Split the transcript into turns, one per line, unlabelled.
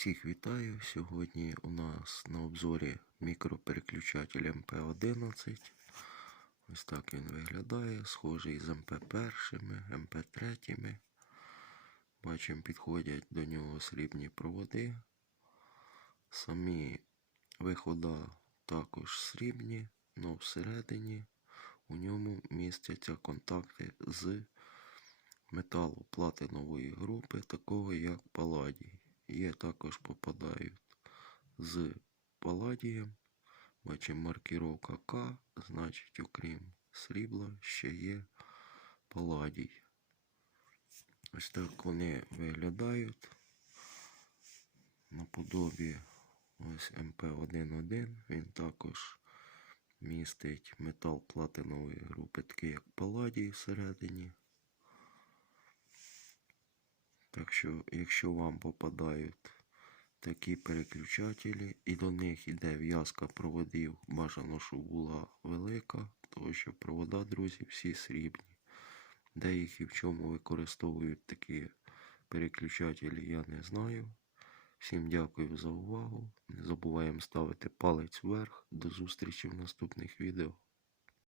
Всіх вітаю. Сьогодні у нас на обзорі мікропереключатель МП11. Ось так він виглядає, схожий з МП1, МП3. Бачимо, підходять до нього срібні проводи. Самі виходи також срібні, але всередині у ньому містяться контакти з металу платинової групи, такого як паладій. Є також попадають з паладієм. Бачимо маркіровка К, значить, окрім срібла, ще є паладій. Ось так вони виглядають. Наподобі ось МП11. Він також містить метал платинової групи, такий як паладій всередині. Так що, якщо вам попадають такі переключателі, і до них йде в'язка проводів, бажано, щоб була велика, тому що провода, друзі, всі срібні. Де їх і в чому використовують такі переключателі, я не знаю. Всім дякую за увагу. Не забуваємо ставити палець вверх. До зустрічі в наступних відео.